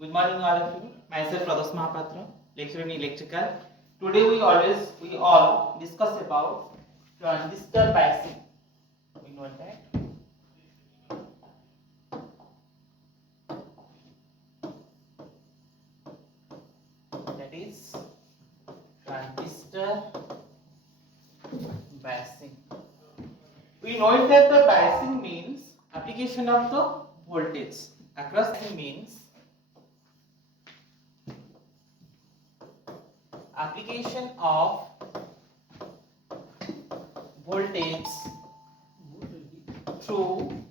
Good morning, all of you. Myself, Prados Mahapatra, lecturer in electrical. Today, we all discuss about transistor biasing. We know that is transistor biasing. We know that the biasing means application of the voltage across. Means application of voltage through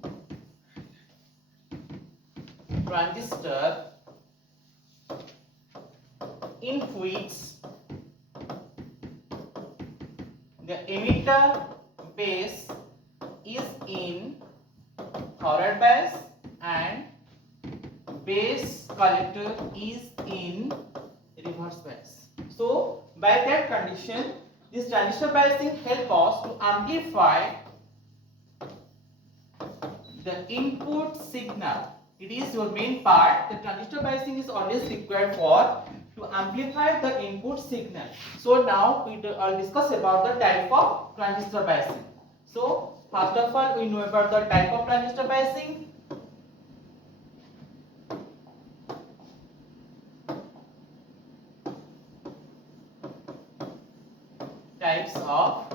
transistor in which the emitter base is in forward bias and base collector is in reverse bias. So by that condition, this transistor biasing help us to amplify the input signal. It is your main part. The transistor biasing is always required for to amplify the input signal. So now we will discuss about the type of transistor biasing. So first of all, we know about the type of transistor biasing. Types of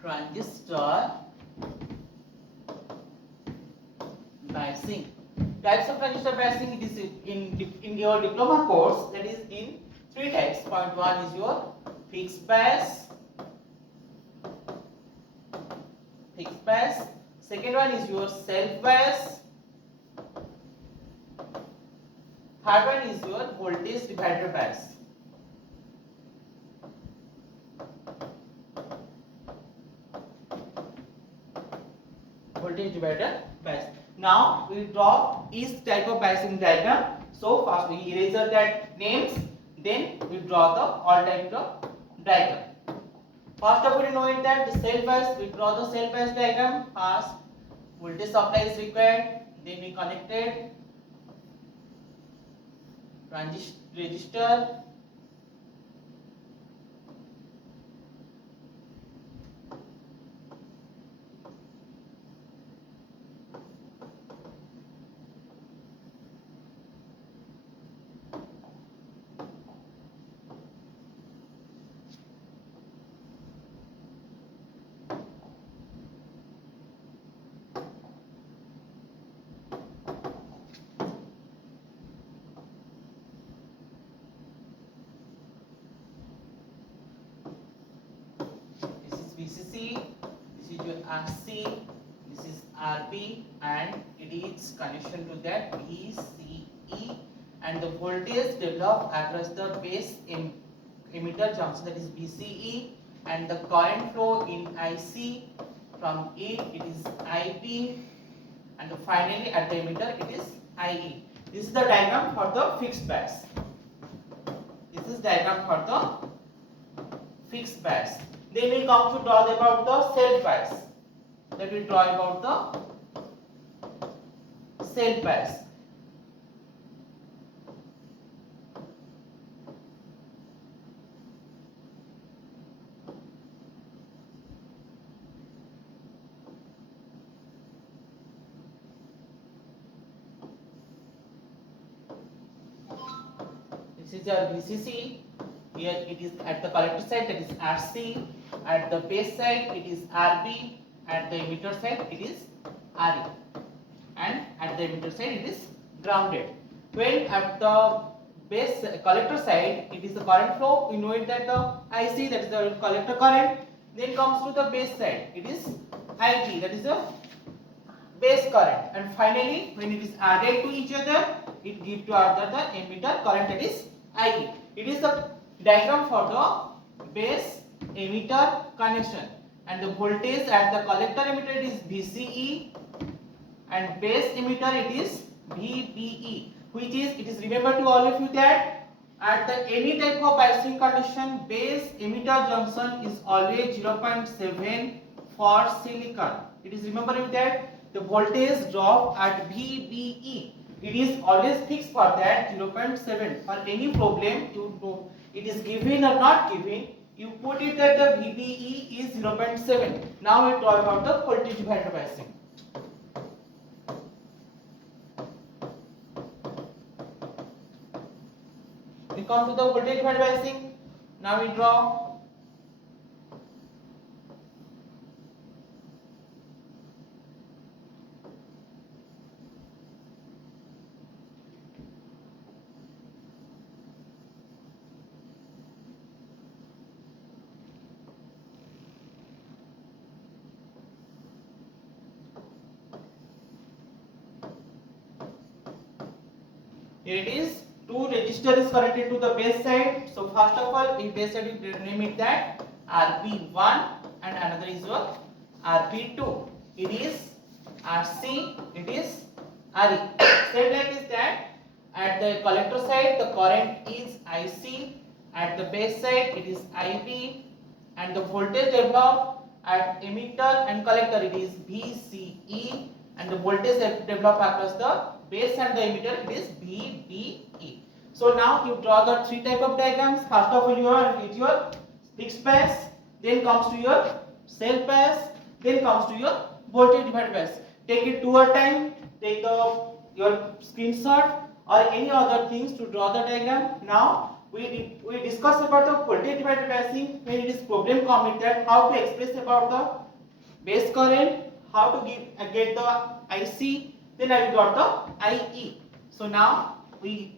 transistor biasing. Types of transistor biasing, it is in your diploma course, that is in three types. Point one is your fixed bias. Second one is your self bias. Third one is your voltage divider bias. Voltage divider bias. Now we draw each type of biasing diagram. So first we erase that names, then we draw the all type of diagram. First of all, we know it that the self bias, we draw the self bias diagram. First voltage supply is required, then we connected resistor, VCC, this is your RC, this is RB, and it is connection to that VCE, and the voltage developed across the base emitter junction, that is VCE, and the current flow in IC, from it is IP, and finally at the emitter it is IE. This is the diagram for the fixed bias. This is diagram for the fixed bias. Then we come to draw about the self bias. Then we draw about the self bias. This is your VCC. Here it is at the collector side, that is RC. At the base side it is RB. At the emitter side it is RE. And at the emitter side it is grounded. When at the base collector side it is the current flow, we know it that the IC, that is the collector current. Then comes to the base side, it is IP, that is the base current. And finally when it is added to each other, it gives to other the emitter current, that is IE. It is the diagram for the base emitter connection, and the voltage at the collector emitter it is VCE, and base emitter it is VBE, which is, it is remember to all of you that at the any type of biasing condition, base emitter junction is always 0.7 for silicon. It is remember you that the voltage drop at VBE. It is always fixed for that 0.7. For any problem, you know it is given or not given, you put it that the VBE is 0.7. Now we talk about the voltage divider biasing. We come to the voltage divider biasing. Now we draw. Here it is. Two resistor is connected to the base side. So first of all, in base side you name it that RB1 and another is what? RB2. It is RC. It is RE. Same like is that at the collector side the current is IC. At the base side it is IB, and the voltage developed at emitter and collector it is VCE, and the voltage developed across the base and the emitter it is VBE. So now you draw the three type of diagrams. First of all you are with your fixed bias, then comes to your self bias, then comes to your voltage divider bias. Take it to a time, take your screenshot or any other things to draw the diagram. Now we discuss about the voltage divider biasing when it is problem committed, how to express about the base current, how to get the IC, then I got the IE. So now we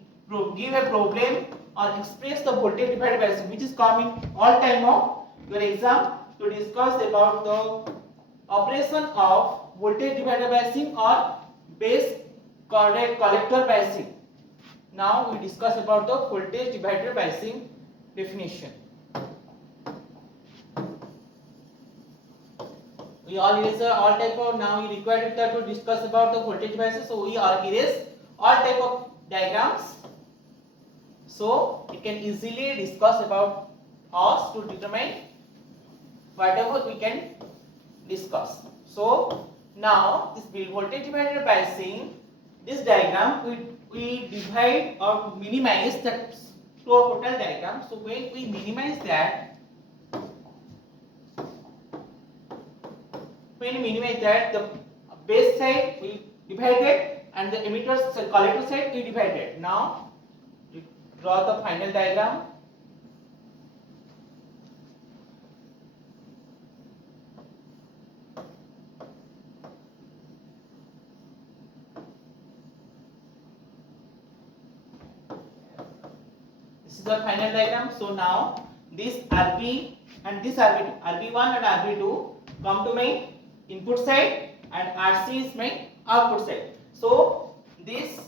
give a problem or express the voltage divider biasing, which is coming all time of your exam, to discuss about the operation of voltage divider biasing or base collector biasing. Now we discuss about the voltage divider biasing definition. We all erase all type of, now we required to discuss about the voltage biases, so we all erase all type of diagrams, so it can easily discuss about us to determine whatever we can discuss. So now this voltage divider biasing, this diagram we divide or minimize that to a total diagram. So when we minimize that, the base side we divided and the emitter collector side we divided. Now we draw the final diagram. This is the final diagram. So now this RB and this RB2, RB1 and RB2 come to my input side and RC is my output side. So this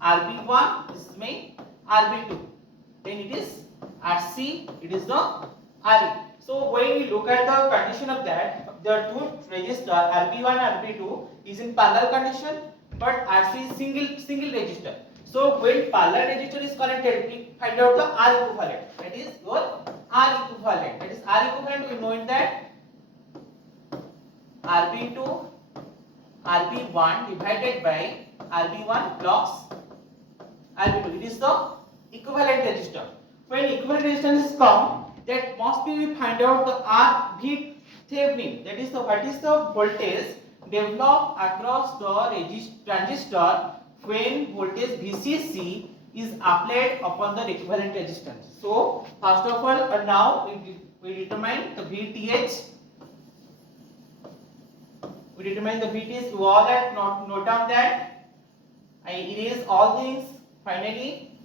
RB1, this is my RB2, then it is RC, it is the RE. So when we look at the condition of that, the two resistor RB1 and RB2 is in parallel condition, but RC is single resistor. So when parallel resistor is connected, we find out the R equivalent. That is your R equivalent. That is R equivalent. We know in that RB2 RB1 divided by RB1 plus RB2. It is the equivalent resistor. When equivalent resistance is come, that must be we find out the RV Thevenin. That is the what is the voltage developed across the transistor when voltage VCC is applied upon the equivalent resistance. So first of all, now we determine the VTH. We determine the VTH. You all that note down that. I erase all things. Finally,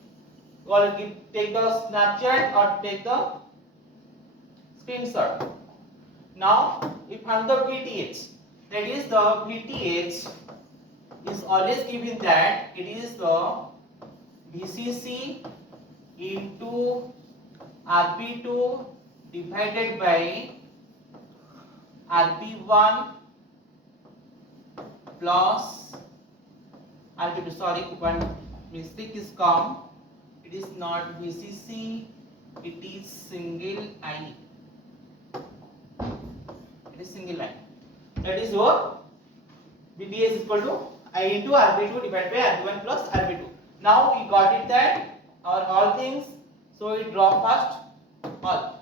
you all take the snapshot or take the screenshot. Now we found the VTH. That is the VTH is always given that it is the VCC into RB2 divided by RB1 plus RB2. Sorry, one mistake is come. It is not VCC, it is single I. It is single line. That is your VTH is equal to I into RB2 divided by RB1 plus RB2. Now we got it that our all things, so we draw first all.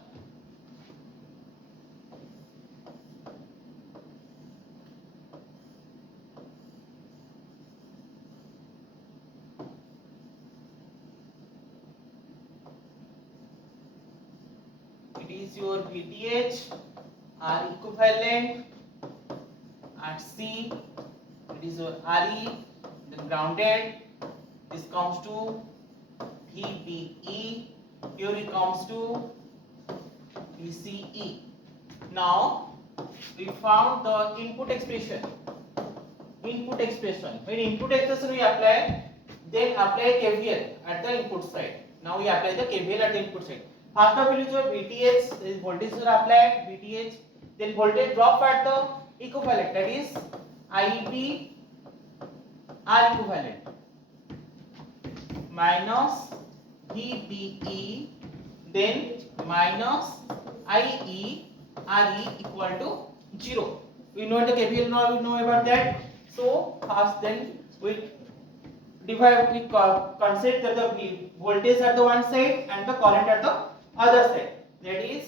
It is your VTH, R equivalent at C, it is your RE, then grounded, this comes to VBE, here it comes to VCE. Now we found the input expression. When input expression we apply, then apply KVL at the input side. Now we apply the KVL at the input side. First of all is your VTH, is voltage are applied, VTH, then voltage drop at the equivalent, that is IB R equivalent minus VBE, then minus IE RE equal to 0. We know the KVL, now we know about that. So first then we divide, we consider the voltage at the one side and the current at the other side. That is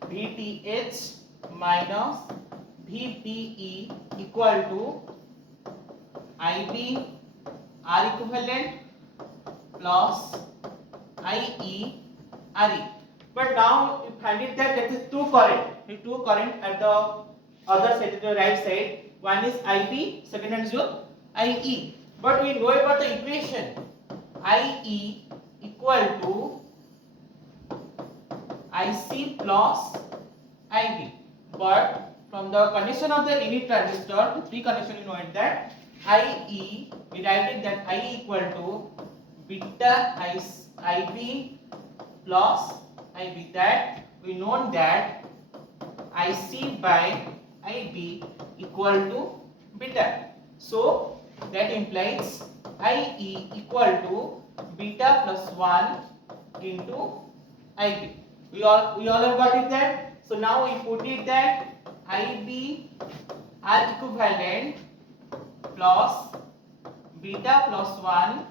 VTH minus VBE equal to IB R equivalent plus IE RE. But now you find it that there is two current at the other side, the right side. One is IB, second one is your IE. But we know about the equation IE equal to IC plus IB. But from the connection of the unit transistor, the three connection, you know it that IE, we write it that IE equal to beta IB plus IB. That we know that IC by IB equal to beta. So that implies IE equal to beta plus 1 into IB. We all have got it that. So now we put it that IB R equivalent plus beta plus 1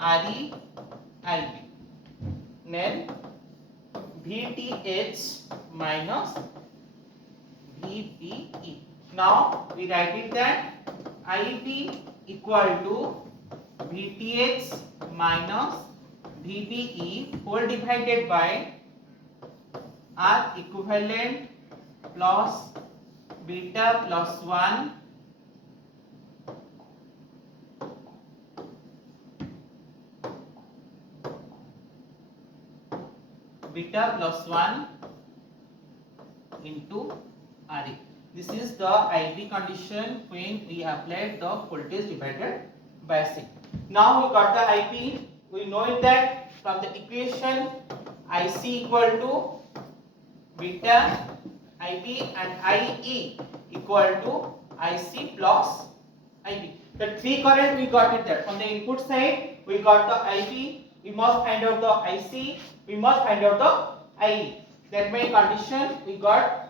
RE IB. Then VTH minus VBE. Now we write it that IB equal to VTH minus VBE whole divided by R equivalent plus beta plus 1 beta plus 1 into RE. This is the IB condition when we applied the voltage divided by C. Now we got the IP. We know that from the equation IC equal to beta IB and IE equal to IC plus IB. The three current we got it there. From the input side we got the IB. We must find out the IC. We must find out the IE. That my condition we got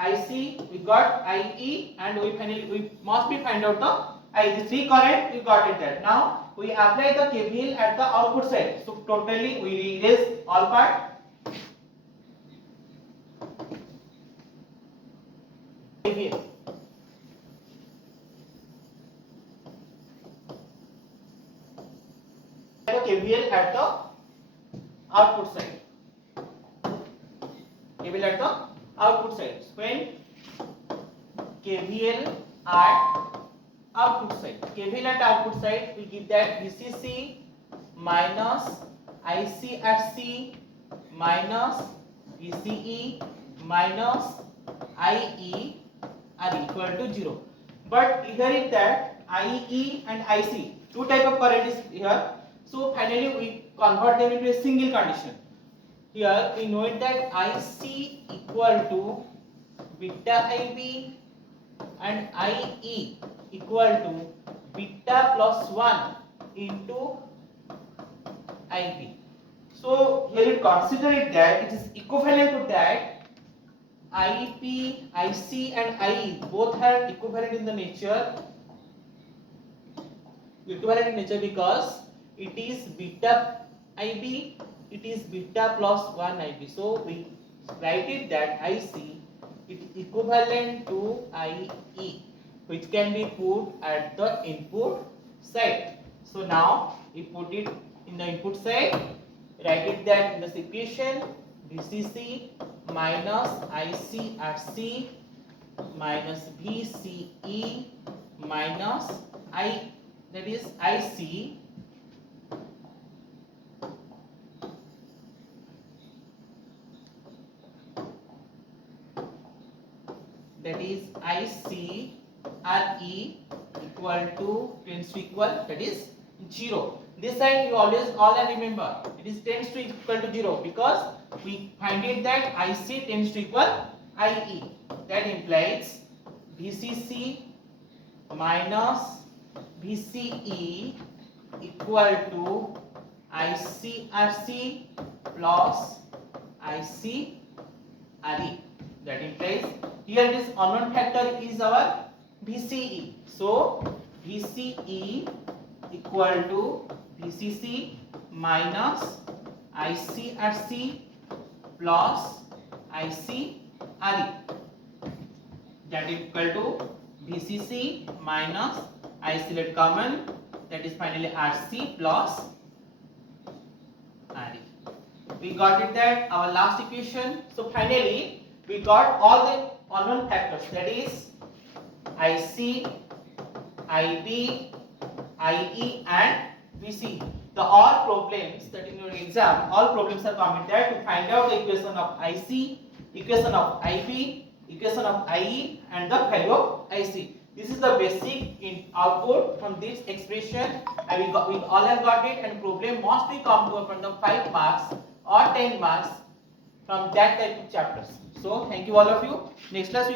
IC, we got IE, and we must be find out the I. The three current we got it there. Now we apply the KVL at the output side. So totally we erase all part. KVL. KVL at the output side. KVL at the output side. When KVL at output side, KVL at output side, we give that VCC minus IC at C minus VCE minus IE are equal to 0. But here is that IE and IC, two type of current is here. So finally we convert them into a single condition. Here we know that IC equal to beta IB and IE equal to beta plus 1 into IB. So here you consider it that it is equivalent to that IP, IC and IE both are equivalent in the nature. Equivalent in nature because it is beta IB, it is beta plus 1 IB. So we write it that IC it is equivalent to IE, which can be put at the input side. So now we put it in the input side, write it that in this equation VCC minus ICRC minus VCE minus I, that is IC that is IC RE equal to tends to equal, that is 0. This side you all remember it is tends to equal to 0 because we find it that IC tends to equal IE. That implies VCC minus VCE equal to ICRC plus ICRE. That implies here this unknown factor is our VCE. So VCE equal to VCC minus ICRC plus ICRE. That is equal to VCC minus IC let common, that is finally RC plus RE. We got it that our last equation. So finally we got all the unknown factors, that is IC, IB, IE and VC. The all problems that in your exam, all problems are coming there to find out the equation of IC, equation of IB, equation of IE and the value of IC. This is the basic in output from this expression, and we all have got it, and problem mostly come from the 5 marks or 10 marks from that type of chapters. So thank you all of you. Next class